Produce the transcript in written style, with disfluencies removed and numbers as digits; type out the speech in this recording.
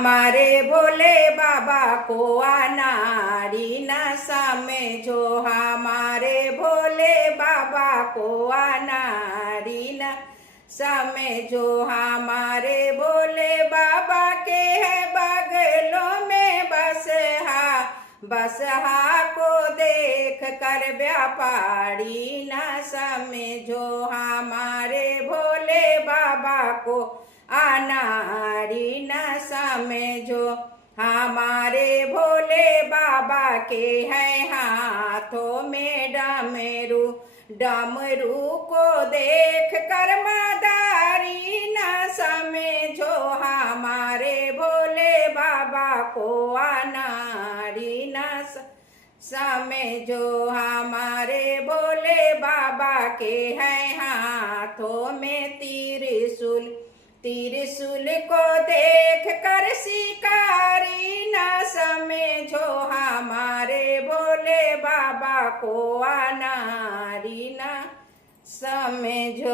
हमारे भोले बाबा को अनाड़ी न समझो, हमारे भोले बाबा को अनाड़ी न समझो। हमारे भोले बाबा के है बगलों में बसहा, बसहा को देख कर व्यापारी न समझो। हमारे भोले बाबा को अनाड़ी न समझो। हमारे भोले बाबा के हैं हाथों में डमरू, डमरू को देख कर मदारी न समझो। हमारे भोले बाबा को अनाड़ी न समझो। हमारे भोले बाबा के हैं हाथों में त्रिशूल, त्रिशूल को देख कर शिकारी न समझो। हमारे भोले बाबा को अनाड़ी न समझो।